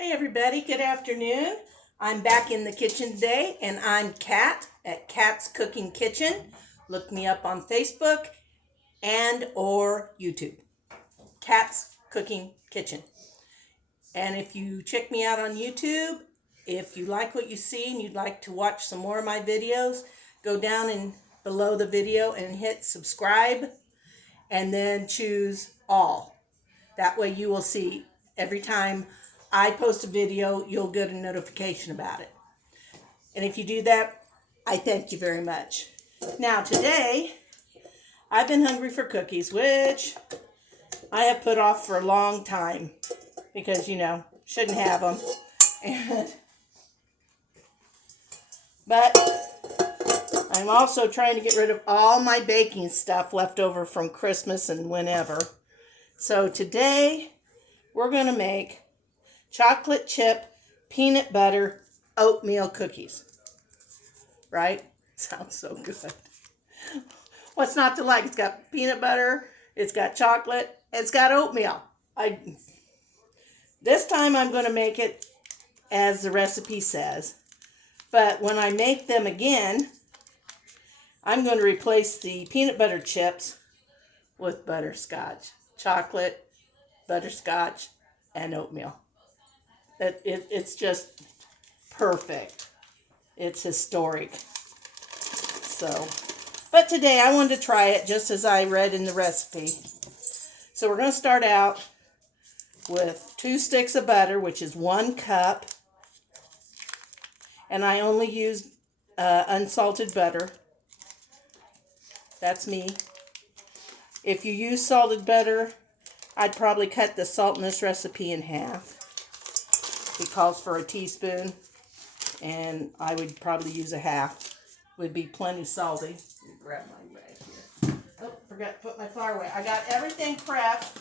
Hey everybody, good afternoon. I'm back in the kitchen today and I'm Kat at Kat's Cooking Kitchen. Look me up on Facebook and or YouTube. Kat's Cooking Kitchen. And if you check me out on YouTube, if you like what you see and you'd like to watch some more of my videos, go down and below the video and hit subscribe and then choose all. That way you will see every time I post a video, you'll get a notification about it. And if you do that, I thank you very much. Now today, I've been hungry for cookies, which I have put off for a long time because, shouldn't have them. But I'm also trying to get rid of all my baking stuff left over from Christmas and whenever. So today, we're going to make chocolate chip peanut butter oatmeal cookies. Right? Sounds so good. What's not to like? It's got peanut butter, it's got chocolate, it's got oatmeal. This time I'm going to make it as the recipe says. But when I make them again, I'm going to replace the peanut butter chips with butterscotch, chocolate, butterscotch, and oatmeal. It's just perfect. It's historic. But today I wanted to try it just as I read in the recipe. So we're going to start out with 2 sticks of butter, which is 1 cup. And I only used unsalted butter. That's me. If you use salted butter, I'd probably cut the salt in this recipe in half. It calls for a teaspoon, and I would probably use a half. Would be plenty salty. Let me grab my rag here. Oh, forgot to put my flour away. I got everything prepped,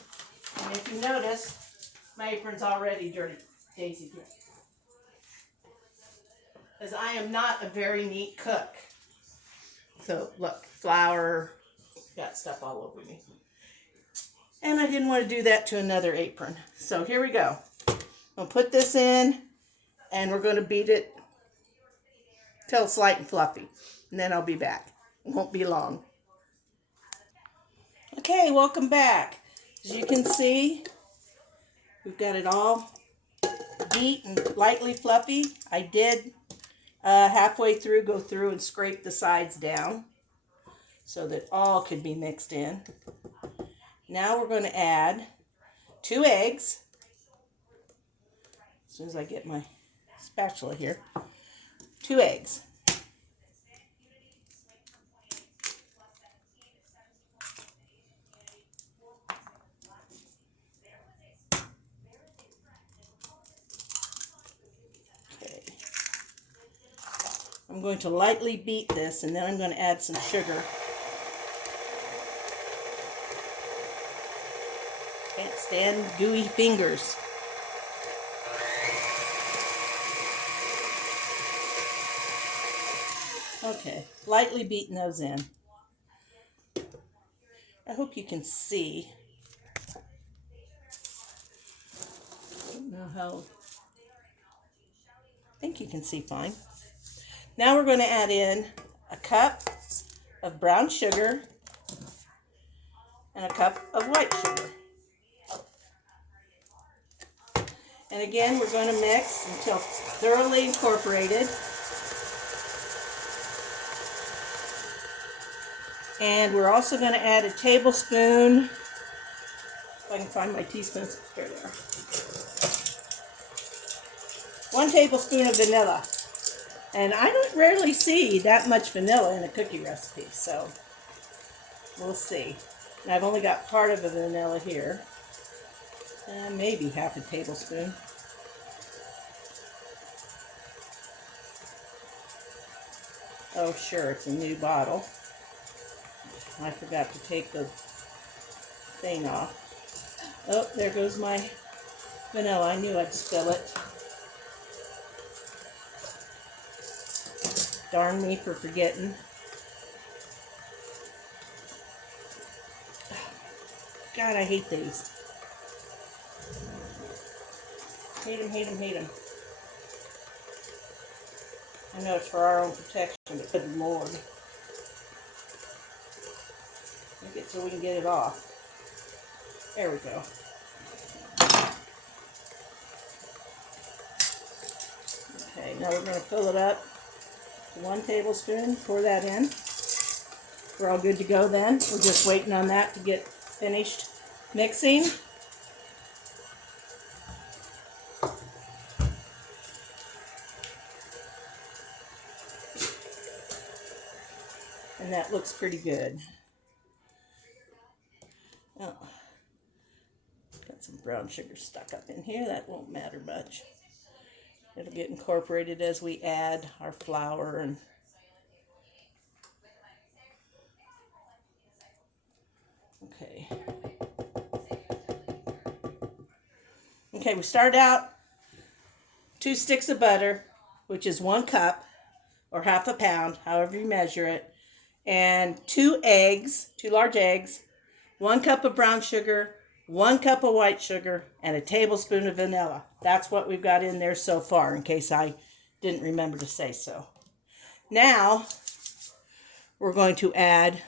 and if you notice, my apron's already dirty. Daisy here. Because I am not a very neat cook. So, look, flour, got stuff all over me. And I didn't want to do that to another apron. So, here we go. I'll put this in, and we're going to beat it till it's light and fluffy. And then I'll be back. It won't be long. Okay, welcome back. As you can see, we've got it all beat and lightly fluffy. I did halfway through go through and scrape the sides down so that all could be mixed in. Now we're going to add 2 eggs. As soon as I get my spatula here. 2 eggs. Okay. I'm going to lightly beat this, and then I'm going to add some sugar. Can't stand gooey fingers. Okay, lightly beating those in. I hope you can see. I don't know how. I think you can see fine. Now we're going to add in a cup of brown sugar and a cup of white sugar. And again, we're going to mix until thoroughly incorporated. And we're also going to add a tablespoon, if I can find my teaspoons, here they are. 1 tablespoon of vanilla. And I don't rarely see that much vanilla in a cookie recipe, so we'll see. And I've only got part of the vanilla here. And maybe half a tablespoon. Oh, sure, it's a new bottle. I forgot to take the thing off. Oh, there goes my vanilla. I knew I'd spill it. Darn me for forgetting. God, I hate these. Hate them, hate them, hate them. I know it's for our own protection, but good Lord. Make it so we can get it off. There we go. Okay, now we're going to fill it up to 1 tablespoon. Pour that in. We're all good to go then. We're just waiting on that to get finished mixing. And that looks pretty good. Oh, got some brown sugar stuck up in here. That won't matter much. It'll get incorporated as we add our flour and okay. Okay, we start out 2 sticks of butter, which is 1 cup or half a pound, however you measure it, and 2 eggs, 2 large eggs, 1 cup of brown sugar, 1 cup of white sugar, and a tablespoon of vanilla. That's what we've got in there so far, in case I didn't remember to say so. Now, we're going to add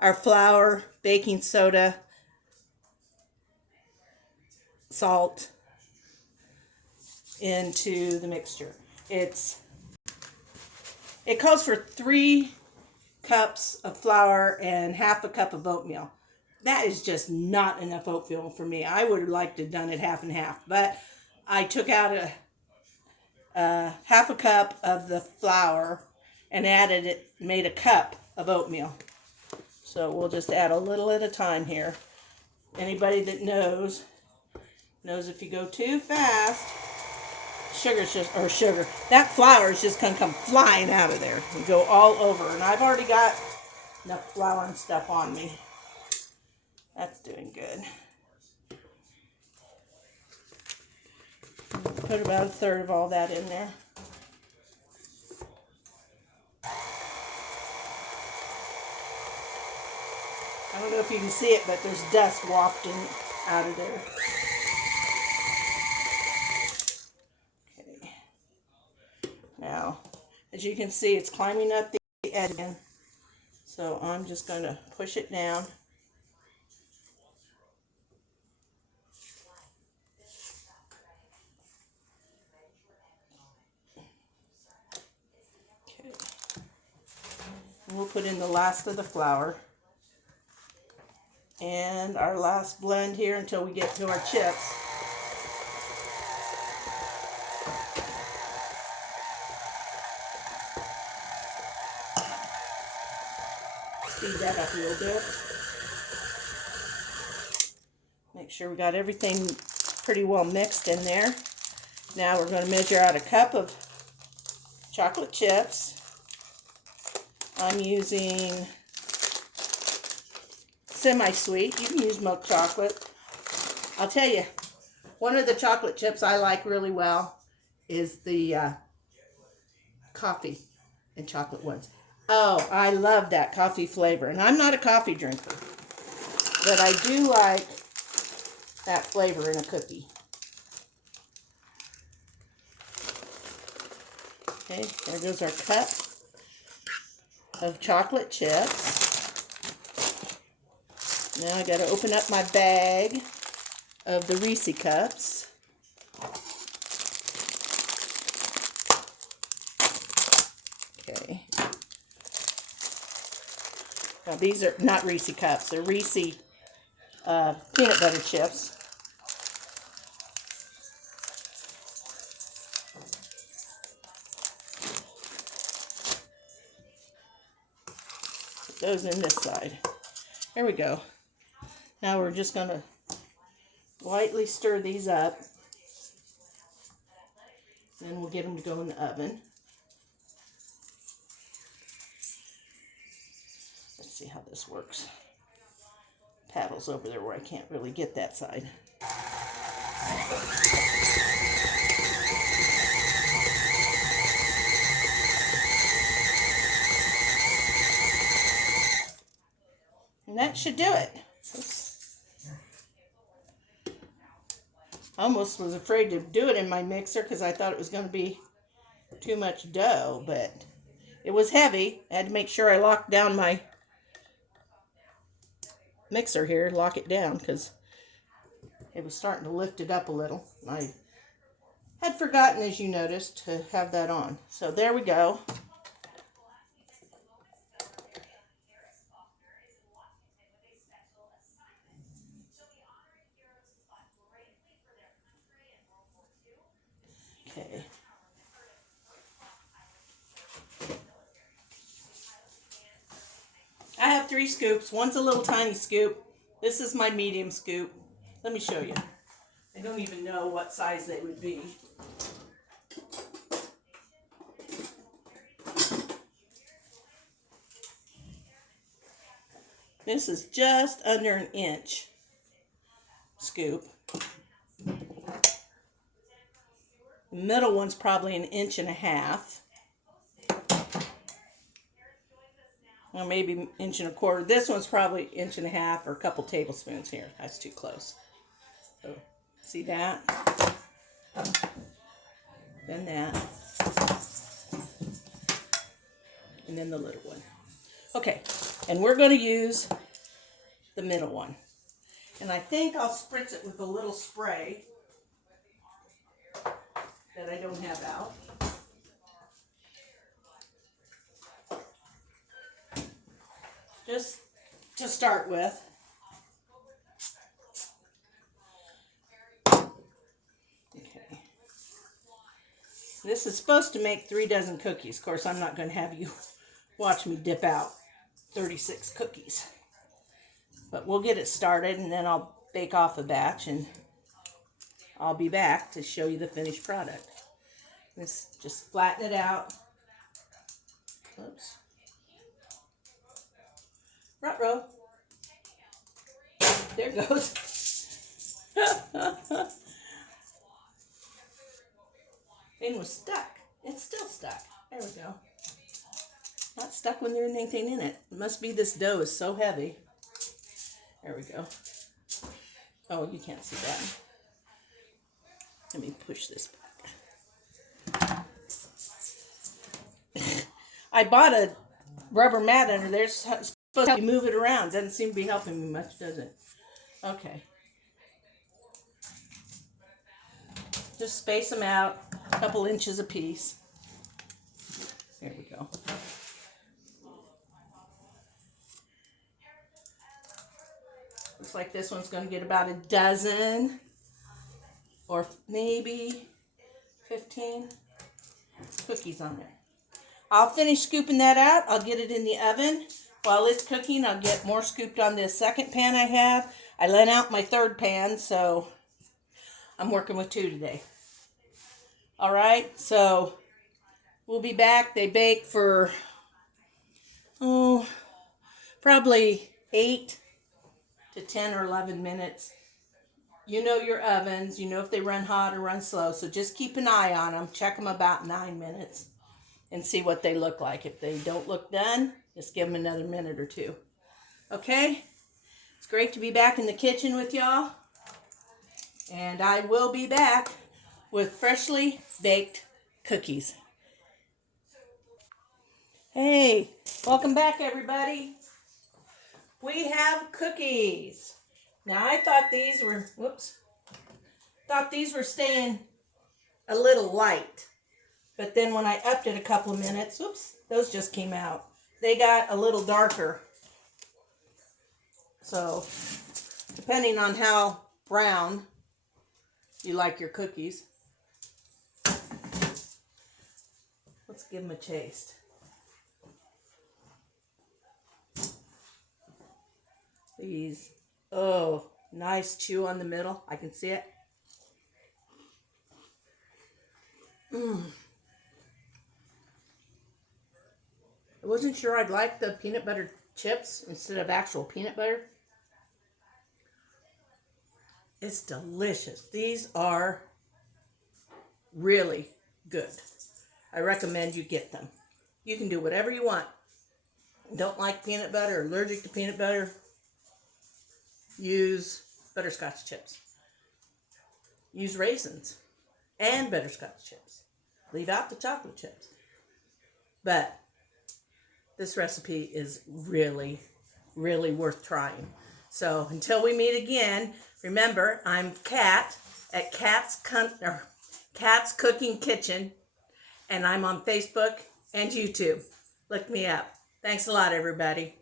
our flour, baking soda, salt into the mixture. It calls for 3 cups of flour and half a cup of oatmeal. That is just not enough oatmeal for me. I would have liked to have done it half and half, but I took out a half a cup of the flour and added it, made a cup of oatmeal. So we'll just add a little at a time here. Anybody that knows if you go too fast, that flour is just going to come flying out of there and go all over. And I've already got enough flour and stuff on me. That's doing good. Put about 1/3 of all that in there. I don't know if you can see it, but there's dust wafting out of there. Okay. Now, as you can see, it's climbing up the edge again. So I'm just going to push it down. Okay. And we'll put in the last of the flour. And our last blend here until we get to our chips. Speed that up a little bit. Make sure we got everything pretty well mixed in there. Now we're going to measure out a cup of chocolate chips. I'm using semi-sweet. You can use milk chocolate. I'll tell you, one of the chocolate chips I like really well is the coffee and chocolate ones. Oh, I love that coffee flavor. And I'm not a coffee drinker, but I do like that flavor in a cookie. Okay, there goes our cup of chocolate chips. Now I got to open up my bag of the Reese cups. Okay. Now these are not Reese cups. They're Reese peanut butter chips. Put those in this side. There we go. Now we're just going to lightly stir these up. Then we'll get them to go in the oven. Let's see how this works. Paddle's over there where I can't really get that side. And that should do it. Oops. I almost was afraid to do it in my mixer because I thought it was going to be too much dough, but it was heavy. I had to make sure I locked down my mixer here, lock it down, because it was starting to lift it up a little. I had forgotten, as you noticed, to have that on. So there we go. Okay. I have 3 scoops. One's a little tiny scoop. This is my medium scoop. Let me show you. I don't even know what size they would be. This is just under an inch scoop. The middle one's probably an inch and a half. Or maybe inch and a quarter. This one's probably inch and a half or a couple tablespoons here. That's too close. So, see that? Then that. And then the little one. Okay, and we're going to use the middle one. And I think I'll spritz it with a little spray that I don't have out. Just to start with. Okay. This is supposed to make 3 dozen cookies. Of course, I'm not going to have you watch me dip out 36 cookies. But we'll get it started, and then I'll bake off a batch, and I'll be back to show you the finished product. Just flatten it out. Oops. Ruh-roh. There goes. It was stuck. It's still stuck. There we go. Not stuck when there's anything in it. It must be this dough is so heavy. There we go. Oh, you can't see that. Let me push this back. I bought a rubber mat under there. It's supposed to help you move it around. Doesn't seem to be helping me much, does it? Okay. Just space them out a couple inches apiece. There we go. Looks like this one's going to get about a dozen or maybe 15 cookies on there. I'll finish scooping that out. I'll get it in the oven. While it's cooking, I'll get more scooped on this second pan I have. I let out my third pan, so I'm working with 2 today. All right, so we'll be back. They bake for, probably 8 to 10 or 11 minutes. You know your ovens. You know if they run hot or run slow. So just keep an eye on them. Check them about 9 minutes and see what they look like. If they don't look done, just give them another minute or 2. Okay? It's great to be back in the kitchen with y'all. And I will be back with freshly baked cookies. Hey, welcome back everybody. We have cookies. Now I thought these were staying a little light. But then when I upped it a couple of minutes, those just came out. They got a little darker. So, depending on how brown you like your cookies, let's give them a taste. These, oh, nice chew on the middle. I can see it. I wasn't sure I'd like the peanut butter chips instead of actual peanut butter. It's delicious. These are really good. I recommend you get them. You can do whatever you want. Don't like peanut butter, allergic to peanut butter, use butterscotch chips. use raisins and butterscotch chips. Leave out the chocolate chips. But this recipe is really, really worth trying. So until we meet again, remember, I'm Kat at Kat's Cooking Kitchen, and I'm on Facebook and YouTube. Look me up. Thanks a lot, everybody.